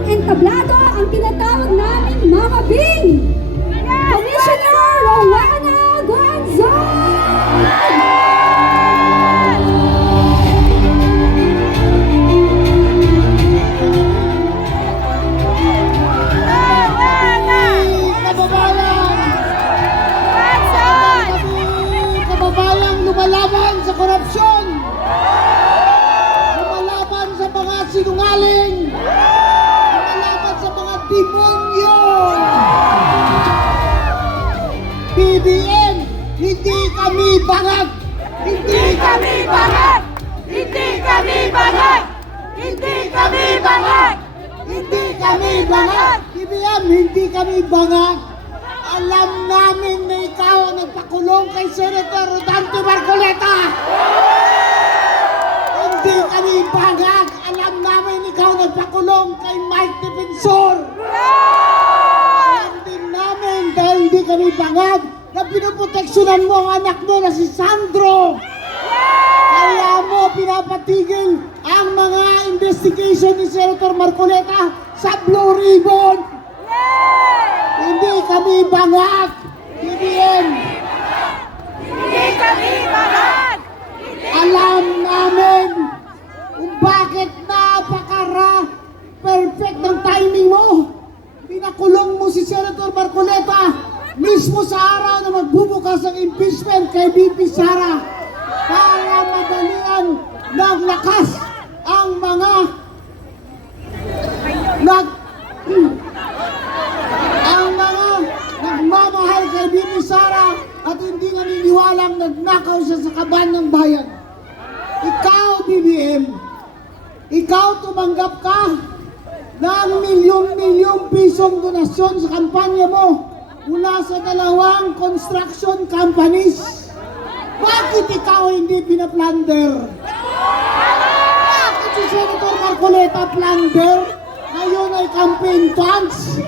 ating entablado ang tinatawag naming Mama Bing! Commissioner Rowena Guanzon! Lumalaban sa korupsyon, lumalaban sa mga sinungaling, lumalaban sa mga demonyo. BBM, hindi kami bangag! Hindi kami bangag! Hindi kami bangag! Hindi kami bangag! Hindi kami bangag! BBM, hindi kami bangag! Alam namin na ikaw ang nagpakulong kay Senator Rodante Marcoleta! Hindi kami bangag! Alam namin ikaw nagpakulong kay Mike Defensor! Alam din namin dahil hindi kami bangag na pinoproteksyonan mo ang anak mo na si Sandro! Kaya mo pinapatigil ang mga investigation ni Senator Marcoleta sa Blue Ribbon! Hindi kami bangag! BBM! Hindi kami bangag! Alam namin kung bakit perfect ng timing mo. Pinakulong mo si Senator Marcoleta mismo sa araw na magbubukas ang impeachment kay VP Sara para madalian ng lakas ang mga nagmamahal kay VP Sara at hindi naniniwalang nagnakaw siya sa kaban ng bayan. Ikaw, BBM, ikaw tumanggap ka ng milyon-milyong pisong donasyon sa kampanya mo mula sa 2 construction companies. Bakit ikaw hindi pinaplunder? Bakit si Senator Marcoleta plunder? Ngayon ay campaign funds.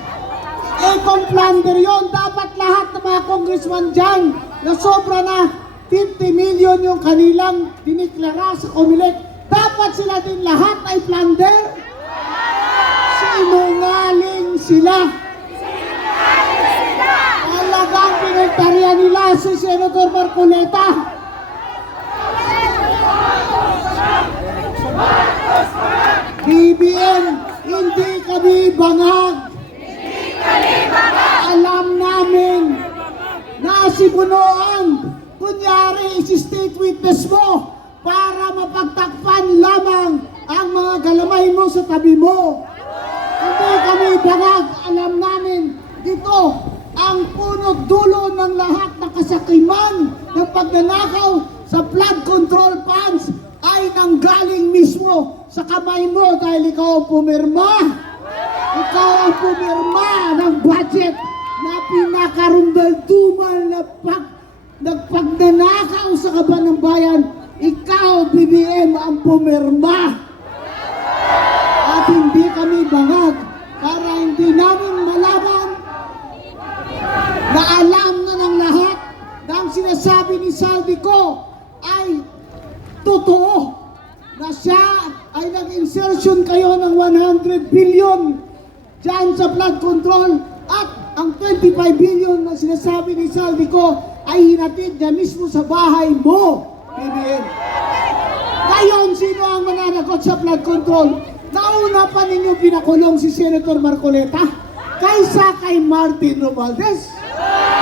Eh kung plunder yun, dapat lahat ng mga congressman dyan na sobra na 50 million yung kanilang diniklara sa Comelec, dapat sila din lahat ay plunder? Sinungaling sila. Talagang pinagtarian nila si Senator Marcoleta. BBM, hindi kami bangag. Alam namin na si Bunoan, kunyari si state witness mo para mapagtakpan lamang ang mga galamay mo sa tabi mo. Hindi kami bangag. Alam namin dito ang punot dulo ng lahat ng kasakiman ng pagnanakaw sa flood control funds ay nanggaling mismo sa kamay mo dahil ikaw ang pumirma. Ikaw ang pumirma ng budget na pinakarumbaldumal na nagpagnanakaw sa kaban ng bayan. Ikaw, BBM, ang pumirma. At hindi kami bangag para hindi namin malaman na alam na ng lahat na ang sinasabi ni Saldico ay totoo, na siya ay nag-insertion kayo ng 100 billion dyan sa flood control at ang 25 billion na sinasabi ni Saldico ay hinatid niya mismo sa bahay mo, BBM. Ngayon, sino ang mananagot sa flood control? Nauna pa ninyo pinakulong si Senator Marcoleta kaysa kay Martin Romualdez.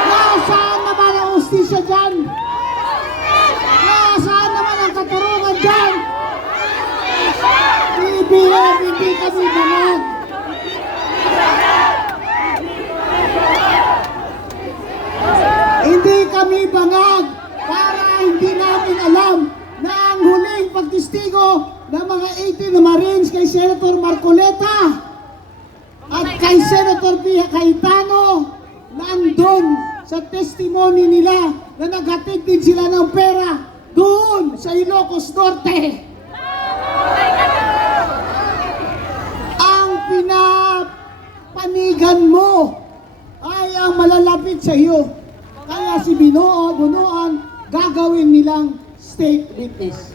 Nasaan naman ang hustisya dyan? Nasaan naman ang katarungan dyan? BBM, hindi kami bangag. Hindi kami bangag para hindi namin alam na ang huling pagtistigo ng mga 18 na Marines kay Senator Marcoleta at kay Senator Pia Cayetano nandun sa testimony nila na naghatid din sila ng pera doon sa Ilocos Norte. Ang pinapanigan mo ay ang malalapit sa iyo. Kaya si Bunoan gagawin nilang state witness.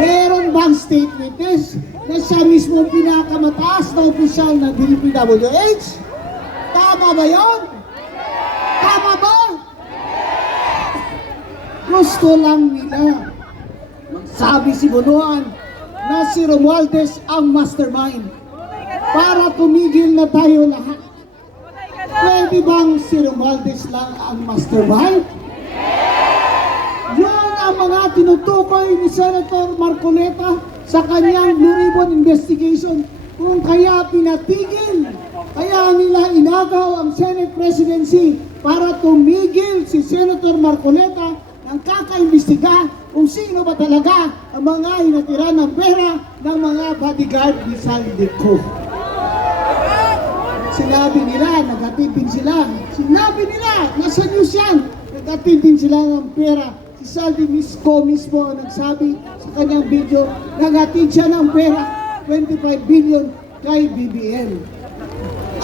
Meron bang state witness na siya mismo ang pinakamataas na opisyal ng DPWH? Tama ba yun? Tama ba? Gusto lang nila magsabi si Bunuan na si Romualdez ang mastermind para tumigil na tayo lahat. Pwede bang si Romualdez lang ang mastermind? Yan ang mga tinutukoy ni Senator Marcoleta sa kanyang Blue Ribbon investigation kung kaya pinatigil, kaya nila inagaw ang Senate presidency para tumigil si Senator Marcoleta ng kakaimbestiga kung sino ba talaga ang mga hinatira ng pera ng mga bodyguard ni Saldico. Sinabi nila, nagatipin sila. Sinabi nila, nasa news yan, nagatipin sila ng pera. Si Saldi mismo ang nagsabi sa kanyang video, nagatid siya ng pera, 25 billion kay BBM.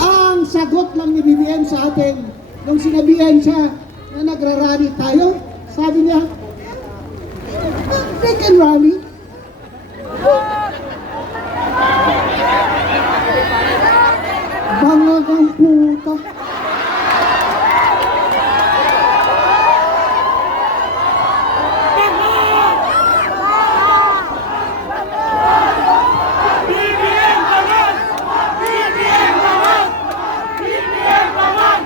Ang sagot lang ni BBM sa atin, nung sinabihan siya na nagrarally tayo, sabi niya, they can rally. Bangag ang puta. BBM bangon! BBM bangon! BBM bangon!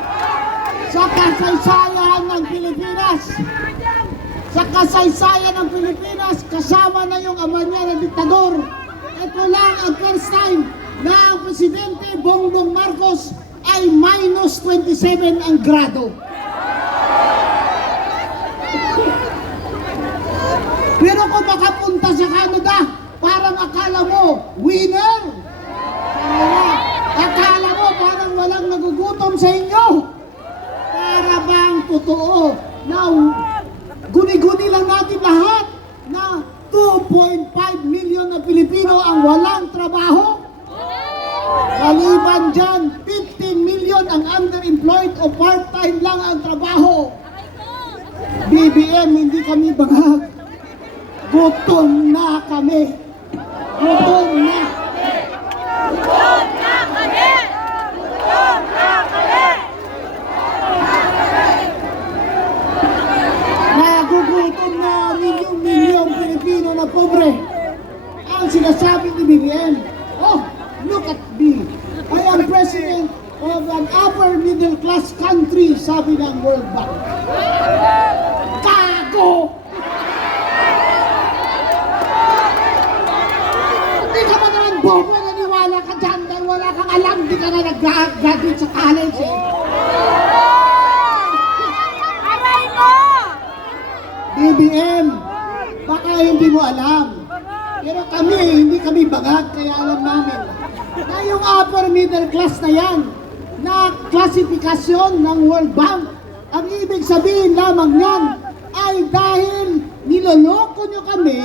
Sa kasaysayan ng Pilipinas, sa kasaysayan ng Pilipinas, kasama na yung ama niya na diktador. Ito lang ang first time na ang Presidente Bongbong Marcos ay minus 27 ang grado. Pero kung makapunta sa Canada, parang akala mo, winner! Akala mo parang walang nagugutom sa inyo. Para bang totoo na guni-guni lang natin lahat na 2.5 million na Pilipino ang walang trabaho? Maliban dyan, 15 million ang underemployed o part-time lang ang trabaho. BBM, hindi kami bangag. Gutom na kami. Gutom na. Gutom na kami! Gutom na kami! Nagugutom na milyong-milyong Pilipino na pobre. Ang sinasabi ni BBM, oh, look at me. I am president of an upper middle class country, sabi ng World Bank. Kago! Hindi ka ba naman bobo, naniwala ka dyan dahil wala kang alam, di ka na nag-graduate sa college eh. Aray mo! BBM, baka hindi mo alam. Pero kami, hindi kami bangag, kaya alam namin. Na yung upper middle class na yan, na klasifikasyon ng World Bank, ang ibig sabihin lamang yan ay dahil niloloko nyo kami,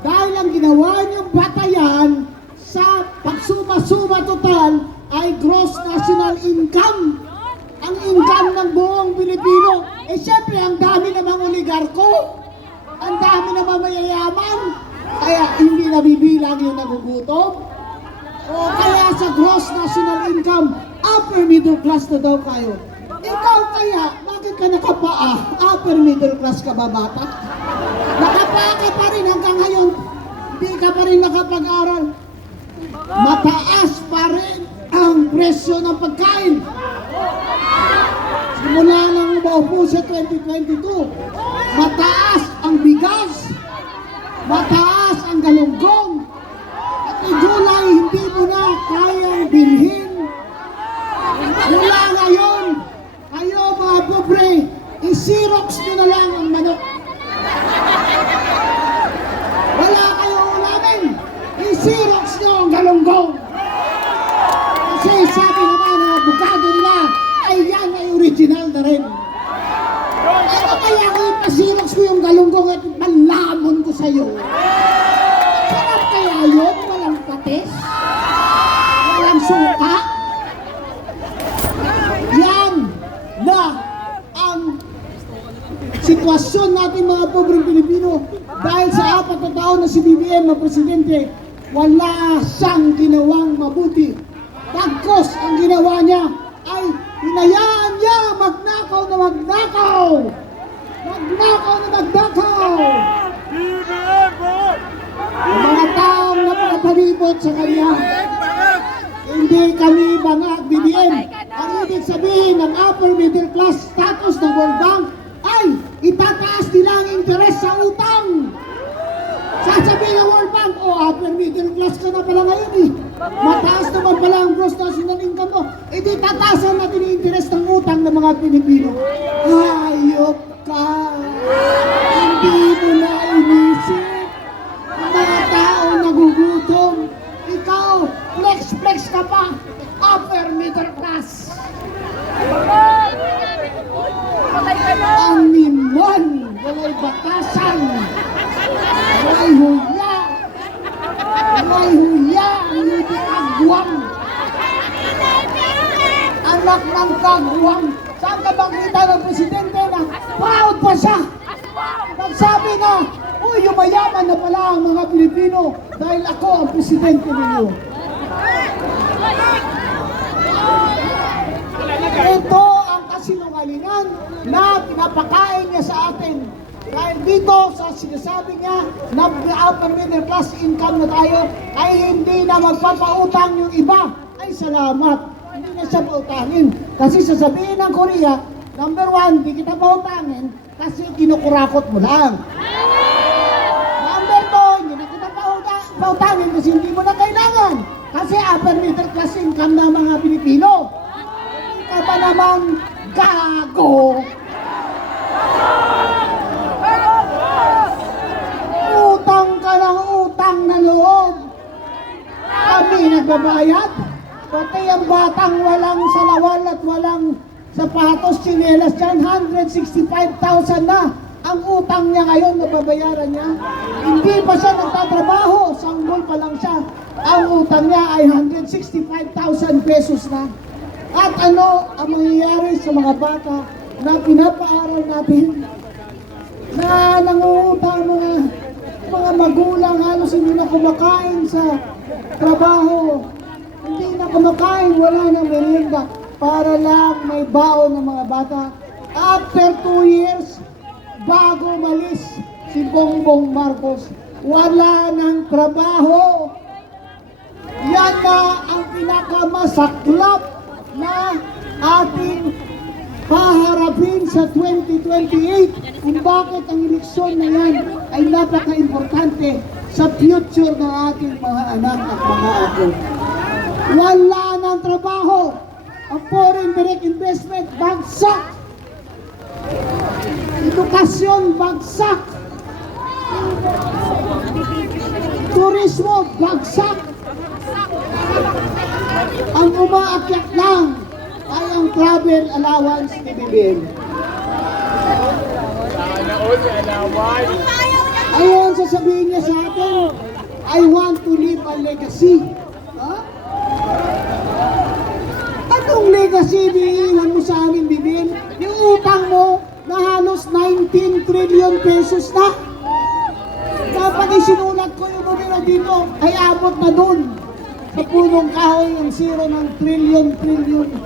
dahil ang ginawa nyo batayan sa pagsuma-suma total ay gross national income. Ang income ng buong Pilipino. Eh syempre, ang dami namang oligarko. Ang dami namang mayayaman. Kaya hindi nabibilang yung nagugutom. O kaya sa gross national income, upper middle class na daw kayo. Ikaw kaya, bakit ka nakapaa? Upper middle class ka ba, bata? Nakapaa ka pa rin hanggang ngayon. Hindi ka pa rin nakapag-aral. Mataas pa rin ang presyo ng pagkain. Simula nang umaupo sa 2022, mataas ang bigas, mataas ang galunggong, at gulay hindi mo na kayang bilhin. Mula ngayon, kayo mga pobre, i-Xerox nyo na lang ang manok. Wala kayong ulamin, i-Xerox nyo ang galunggong. Kasi sabi naman ng abogado nila, ay yan ay original na rin. Ano kaya kung ipasirox ko yung galunggong at malamon ko sa'yo? Sarap kaya yun? Walang patis? Walang suka? Yan na ang sitwasyon natin mga pobreng Pilipino dahil sa 4 na taon na si BBM ang presidente, wala siyang ginawang mabuti. Bagkos ang ginawa niya ay hinayaan niya magnakaw na magnakaw. Magnakaw na magnakaw. BBM Bangas! Ang mga taong napapalibot sa kanya, hindi kami bangag BBM. Ang ibig sabihin ng upper middle class status ng World Bank ay itataas nila ang interes sa utang. Sasabihin ng World Bank, upper middle class ka na pala ngayon eh. Mataas naman pala ang gross national income mo. E di tatasan natin yung interes ng utang ng mga Pilipino. Hayop ka! Hindi mo na inisip ang mga taong nagugutom. Ikaw, flex ka pa, upper middle class. Ang nimon, walay batasan, walay huya, ang hindi kagwang. Anak ng kagwang. Saan ka bang kita ng presidente na proud pa siya? Nagsabi na, yumayaman na pala ang mga Pilipino dahil ako ang presidente ninyo. Ito ang kasinungalingan na pinapakain niya sa atin. Dahil dito sa sinasabi niya na upper middle class income na tayo ay hindi na magpapautang yung iba. Ay salamat, hindi na siya pautangin. Kasi sasabihin ng Korea, number 1, di kita pautangin kasi kinukurakot mo lang. Number 2, hindi na kita pautangin kasi hindi mo na kailangan. Kasi upper middle class income na mga Pilipino. Hindi ka ba naman gago? Utang ka ng utang na loob. Kami nagbabayad. Pati ang batang walang salawal at walang sapatos, tsinelas dyan, 165,000 na. Ang utang niya ngayon, nababayaran niya. Hindi pa siya nagtatrabaho, sanggol pa lang siya. Ang utang niya ay 165,000 pesos na. At ano ang mangyayari sa mga bata na pinapaaral natin? Na nangungutang mga magulang, halos hindi na kumakain sa trabaho. Hindi na kumakain, wala nang merienda para lang may baon ng mga bata. After 2 years, bago malis si Bongbong Marcos, wala ng trabaho. Yan na ang pinakamasaklap na ating paharapin sa 2028 kung bakit ang eleksyon na yan ay napaka-importante sa future ng ating mga anak at mga apo. Wala ng trabaho. Ang foreign direct investment, bagsak. Edukasyon, bagsak. Turismo, bagsak. Ang umaakyat lang ay ang travel allowance ni BBM. Ayun, sasabihin niya sa atin, I want to leave a legacy. Ha? Anong legacy iiwan mo sa amin, BBM? Yung utang mo na halos 19 trillion pesos na. Dapat isinulat ko yung numero dito ay abot na dun. Sa punong kahoy ang zero ng trillion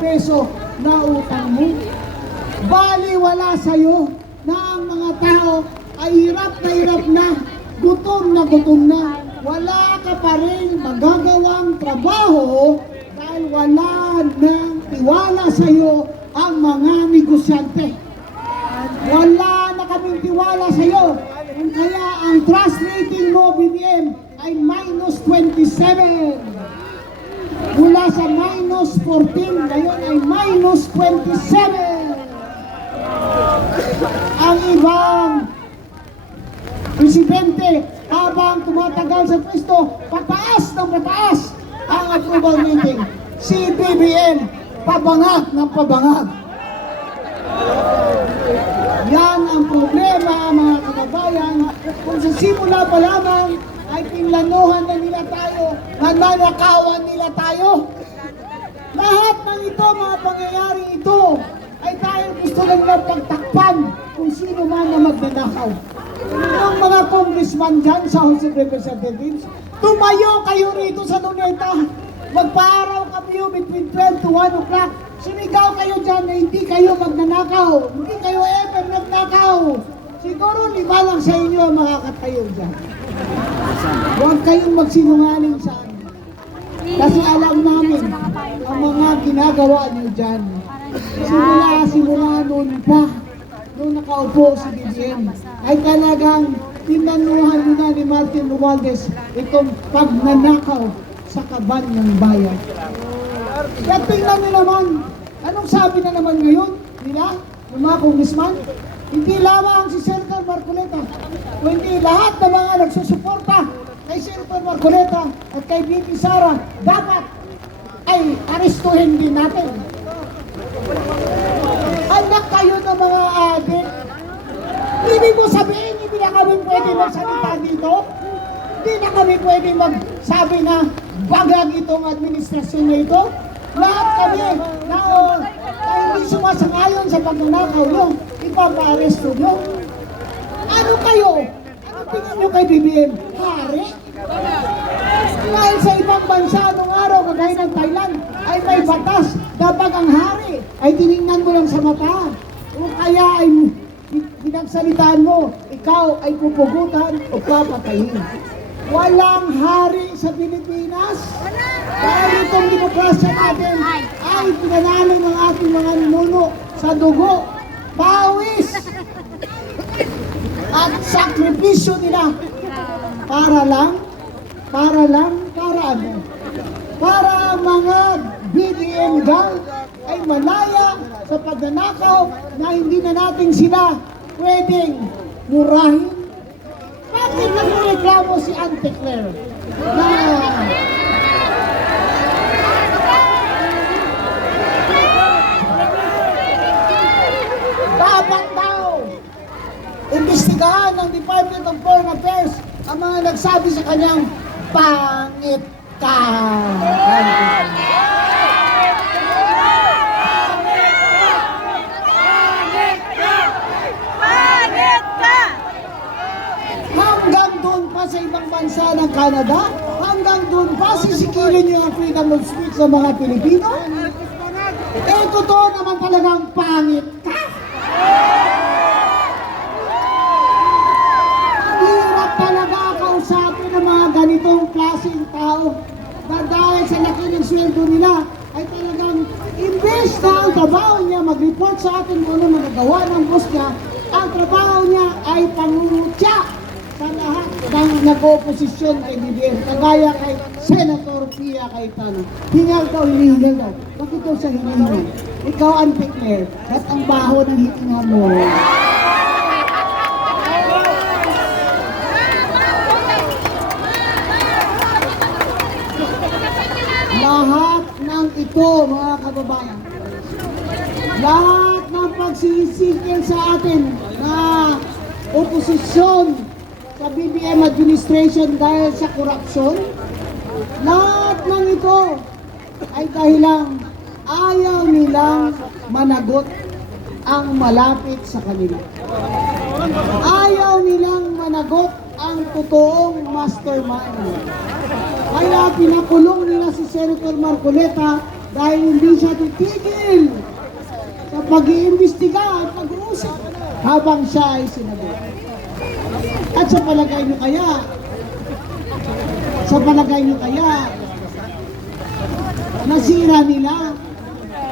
peso na utang mo. Bali wala sa'yo na ang mga tao ay hirap na, gutom na. Wala ka pa rin magagawang trabaho dahil wala nang tiwala sa'yo ang mga negosyante. Wala na kaming tiwala sa'yo. Kung kaya ang trust rating mo, BBM, ay minus 27. Mula sa minus 14, ngayon ay minus 27. Ang ibang presidente, habang tumatagal sa pwesto, pataas ng pataas ang approval meeting. Si BBM, pabangag ng pabangag. Yan ang problema, mga kababayan. Kung sa simula pa lamang ay pinlanuhan na nila tayo, nananakawan nila tayo. Lahat ng ito, mga pangyayari ito, ay ay dahil gusto lang lang pagtakpan kung sino man na magnanakaw. Yung mga congressman dyan sa House of Representatives, tumayo kayo rito sa Luneta. Magpaaraw kami between 12 to 1 o'clock. Sumigaw kayo dyan na hindi kayo magnanakaw. Hindi kayo ever nagnakaw. Siguro 5 lang sa inyo ang makakatayo dyan. Huwag kayong magsinungaling sa amin. Kasi alam namin ang mga ginagawa niyo dyan. Simula noon pa, nung nakaupo si BBM, ay talagang tinanuhan nyo na ni Martin Romualdez itong pagnanakaw sa kaban ng bayan. Kaya tingnan nyo naman, anong sabi na naman ngayon nila, ng mga congressman? Hindi lamang si Senator Marcoleta, kundi lahat ng mga nagsusuporta kay Senator Marcoleta at kay VP Sara, dapat ay arestuhin din natin. Anak kayo ng mga adik. Hindi mo sabihin, hindi na kami pwede magsalita dito. Hindi na kami pwede magsabi na bagag itong administrasyon na ito. Lahat kami na hindi sumasangayon sa pagnanakaw nyo, ipapa-aresto nyo. Ano kayo? Ano tingin nyo kay BBM? Hari? Dahil sa ibang bansa nung araw, kagaya ng Thailand, ay may batas. Dapat ang hari ay tinignan mo lang sa mata. O kaya ay pinagsalitaan mo, ikaw ay pupugutan o papatayin. Walang hari sa Pilipinas. Dahil itong demokrasya natin ay pinanalo ng ating mga ninuno sa dugo, pawis, at sakripisyo nila para ano? Para ang mga BBM gang ay malaya sa pagnanakaw na hindi na natin sila pwedeng murahin. Bakit nagreklamo si Auntie Claire na dapat daw imbestigahan ng Department of Foreign Affairs ang mga nagsabi sa kanyang pangit ka. Hanggang doon pa sa ibang bansa ng Canada, hanggang doon pa sisikilin niyo ang freedom of speech sa mga Pilipino. Eh, totoo naman talagang pangit ka. Ang hirap talaga kausapin ng mga ganitong klaseng tao na dahil sa laki ng sweldo nila ay talagang imbes na ang trabaho niya mag-report sa atin kung ano magagawa ng boss niya, ang trabaho niya ay pangungutya sa lahat ng nag-oposisyon kay BBM, kagaya kay Senator Pia Cayetano. Hingal daw, hinihingal daw. Bakit daw siya hinihingal? Ikaw, Auntie Claire, at ang baho ng hitinga mo. Lahat ng ito, mga kababayan, lahat ng pagsisikil sa atin na oposisyon sa BBM administration dahil sa korupsyon, lahat ng ito ay dahilang ayaw nilang managot ang malapit sa kanila. Ayaw nilang managot ang totoong mastermind. Kaya pinakulong nila si Senator Marcoleta dahil hindi siya titigil sa pag-iimbestiga at pag-uusap habang siya ay sinagot. At sa palagay niyo kaya, nasira nila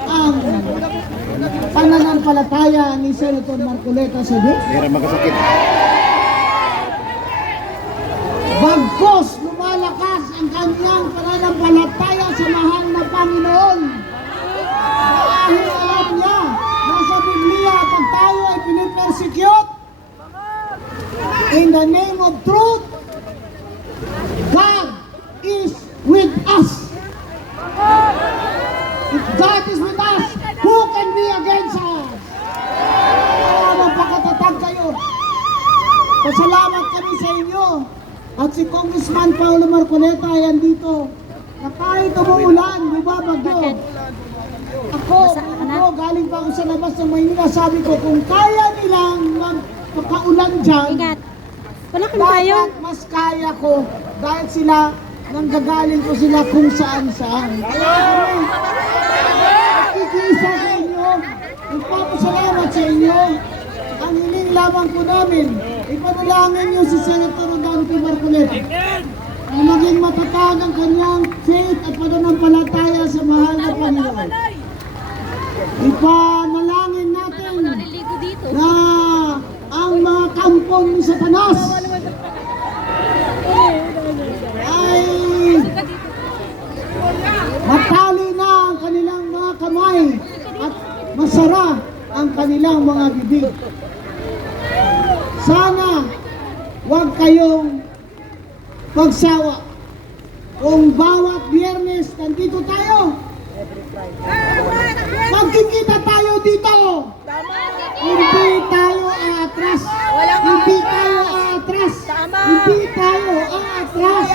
ang pananampalataya ni Senator Marcoleta sa Diyos. Mahirap magkasakit. Bagkos lumalakas ang kanyang pananampalataya sa mahal na Panginoon. Dahil alam niya na sa Biblia pag tayo ay pinipersecute in the name of truth, God is with us. If God is with us, who can be against us? Kaya magpakatatag kayo. Pasalamat kami sa inyo. At si Congressman Paulo Marcoleta ay andito na kahit umuulan, di ba bagyo? Ako, galing pa ako sa labas ng Maynila, sabi ko, kung kaya nilang magpakaulan dyan, Ingat. Wala kang payong. dapat mas kaya ko dahil sila, nanggagaling ko sila kung saan-saan. Nakikiisa sa inyo, nagpapasalamat sa inyo. Ang hiling lamang po namin, ipanalangin niyo si Senator Dante Marcoleta na maging matatag ang kanyang faith at pananampalataya sa mahal na Panginoon. Ipanalangin natin na ang mga kampon ni Satanas ay matali na ang kanilang mga kamay at masara ang kanilang mga bibig. Sana huwag kayong magsawa. Kung bawat Biyernes nandito tayo, magkikita tayo dito. Hindi tayo aatras. Hindi tayo aatras. Hindi tayo aatras.